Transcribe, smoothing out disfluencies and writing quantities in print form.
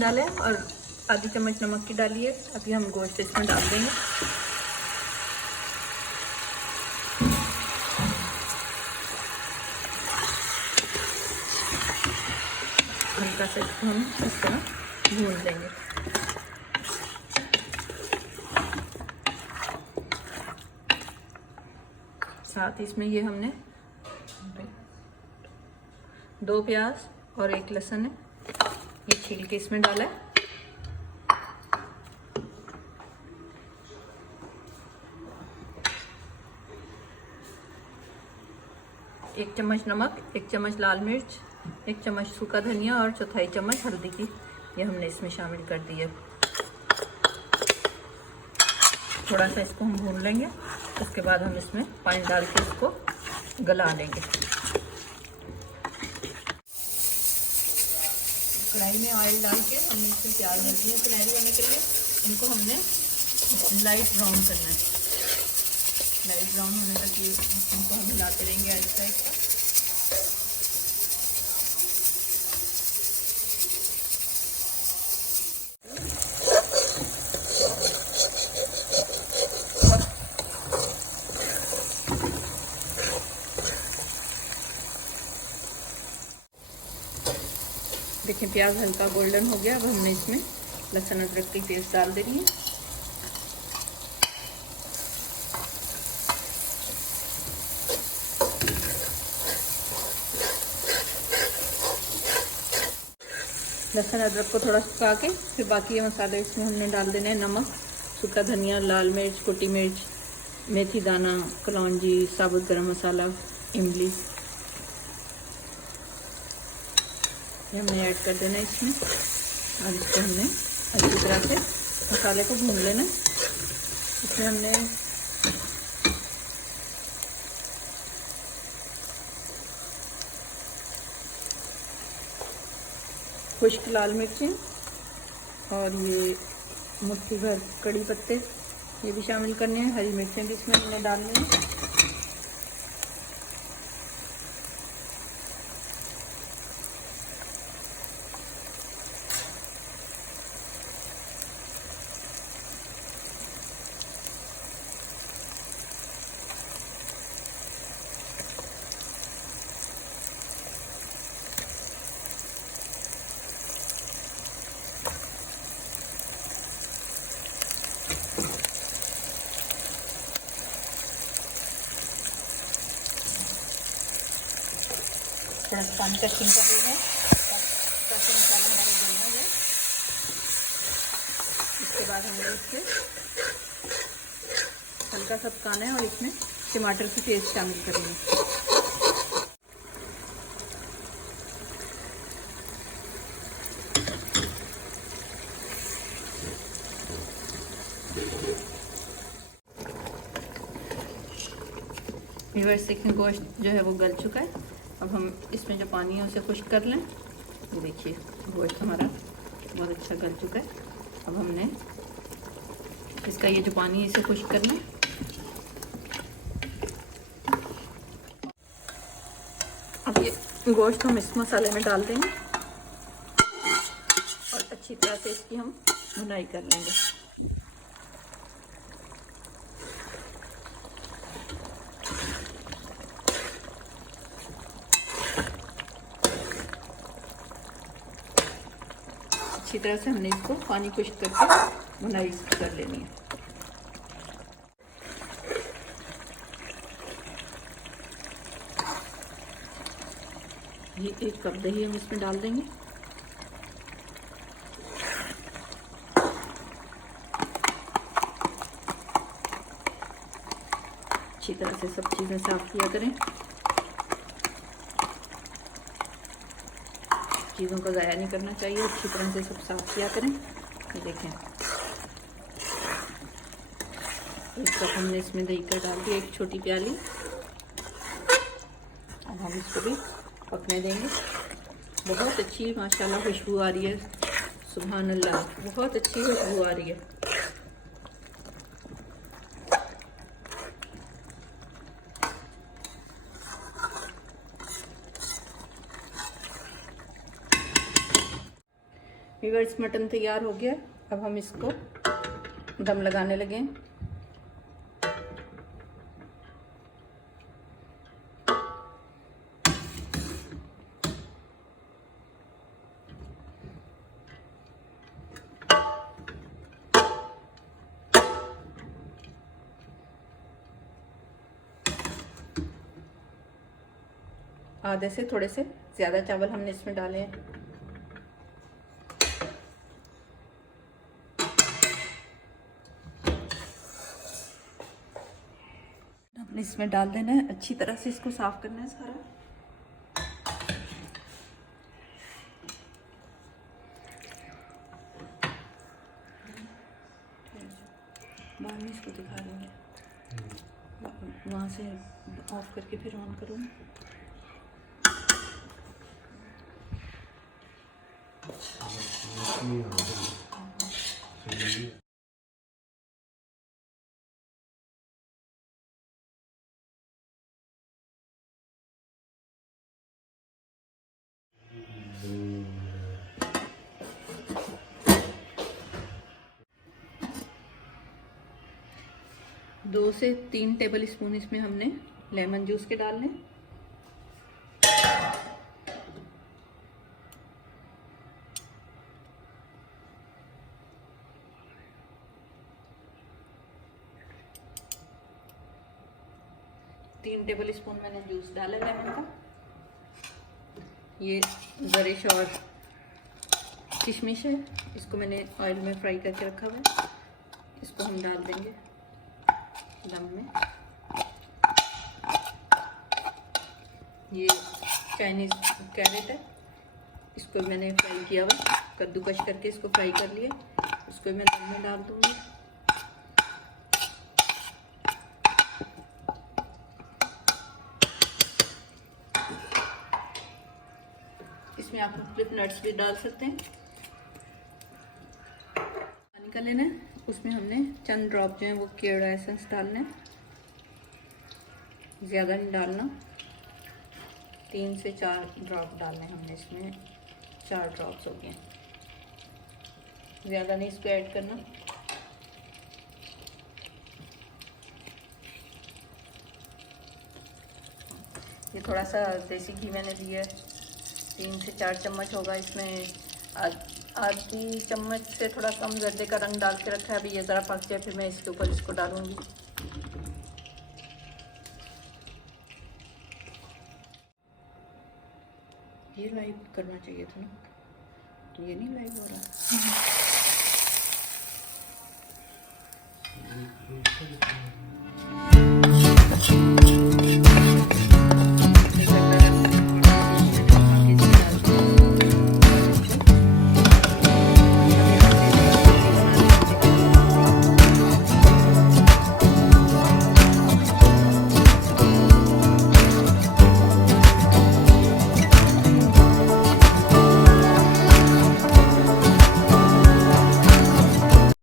डालें और आधी चम्मच नमक की डालिए। अभी हम गोश्त इसमें डाल देंगे। हल्का सा इसको हम इस तरह भून लेंगे। साथ इसमें ये हमने 2 प्याज और 1 लहसुन है, ये छील के इसमें डाला है। एक चम्मच नमक, 1 चम्मच लाल मिर्च, 1 चम्मच सूखा धनिया और 1/4 चम्मच हल्दी की ये हमने इसमें शामिल कर दी है। थोड़ा सा इसको हम भून लेंगे, उसके बाद हम इसमें पानी डाल के इसको गला लेंगे। कढ़ाई में ऑयल डाल के हमने इसमें प्याज डाल दिए सुनहरी होने के लिए। इनको हमने लाइट ब्राउन करना है। लाइट ब्राउन होने तक ये इनको हम हिलाते रहेंगे आहिस्ता आहिस्ता। देखिए प्याज हल्का गोल्डन हो गया। अब हमने इसमें लहसुन अदरक की पेस्ट डाल देनी है। लहसुन अदरक को थोड़ा सुखा के फिर बाकी ये मसाले इसमें हमने डाल देने हैं। नमक, सूखा धनिया, लाल मिर्च, कुटी मिर्च, मेथी दाना, कलौंजी, साबुत गरम मसाला, इमली, ये हमने ऐड कर देना है इसमें। और इसको हमने अच्छी तरह से मसाले को भून लेना है। इसमें हमने खुश्क लाल मिर्चें और ये मुट्ठी भर कड़ी पत्ते ये भी शामिल करने हैं। हरी मिर्चें भी इसमें हमने डालनी है। थोड़ा पानी का छिंका देंगे ताकि मसाला हमारे जल ना जाए। इसके बाद हमने इससे हल्का सा पकाना है और इसमें टमाटर की पेस्ट शामिल करेंगे। व्यूअर्स देखिए गोश्त जो है वो गल चुका है। अब हम इसमें जो पानी है उसे खुश्क कर लें। ये देखिए गोश्त हमारा बहुत अच्छा गल चुका है। अब हमने इसका ये जो पानी है इसे खुश्क करना है। अब ये गोश्त हम इस मसाले में डाल देंगे और अच्छी तरह से इसकी हम भुनाई कर लेंगे। अच्छी तरह से हमने इसको पानी खुश्क करके भुनाई कर लेनी है। ये 1 कप दही हम इसमें डाल देंगे। अच्छी तरह से सब चीज़ें साफ किया करें। चीज़ों का ज़ाया नहीं करना चाहिए, अच्छी तरह से सब साफ किया करें। ये देखें 1 कप हमने इसमें दही का डाल दिया, 1 छोटी प्याली। अब हम इसको भी पकने देंगे। बहुत अच्छी माशाल्लाह खुशबू आ रही है, सुभान अल्लाह, बहुत अच्छी खुशबू आ रही है। व्यूअर्स, मटन तैयार हो गया। अब हम इसको दम लगाने लगे। आधे से थोड़े से ज़्यादा चावल हमने इसमें डाले हैं। हमने इसमें डाल देना है, अच्छी तरह से इसको साफ करना है सारा। बाद में इसको दिखा देंगे, वहाँ से ऑफ करके फिर ऑन करूँ। दो से 3 टेबल स्पून इसमें हमने लेमन जूस के डालने। तीन टेबल स्पून मैंने जूस डाला लेमन का। ये गरिश और किशमिश है, इसको मैंने ऑयल में फ्राई करके रखा हुआ है। इसको हम डाल देंगे दम में। ये चाइनीज़ कैरेट है, इसको मैंने फ्राई किया हुआ, कद्दूकश करके इसको फ्राई कर लिया। इसको मैं दम में डाल दूँगी। इसमें आप मुख्तलिफ नट्स भी डाल सकते हैं। पानी का लेना है, उसमें हमने चंद ड्रॉप जो है वो केड़ा एसेंस डालना है, ज़्यादा नहीं डालना। 3 से 4 ड्रॉप डालने हमने इसमें, 4 ड्रॉप्स हो गए, ज़्यादा नहीं इसको ऐड करना। ये थोड़ा सा देसी घी मैंने दिया है, 3 से 4 चम्मच होगा। इसमें आधी चम्मच से थोड़ा कम जर्दे का रंग डाल के रखा है। अभी ये ज़रा पक जाए फिर मैं इसके ऊपर इसको डालूंगी। ये लाइव करना चाहिए था ना, तो ये नहीं लाइव हो रहा।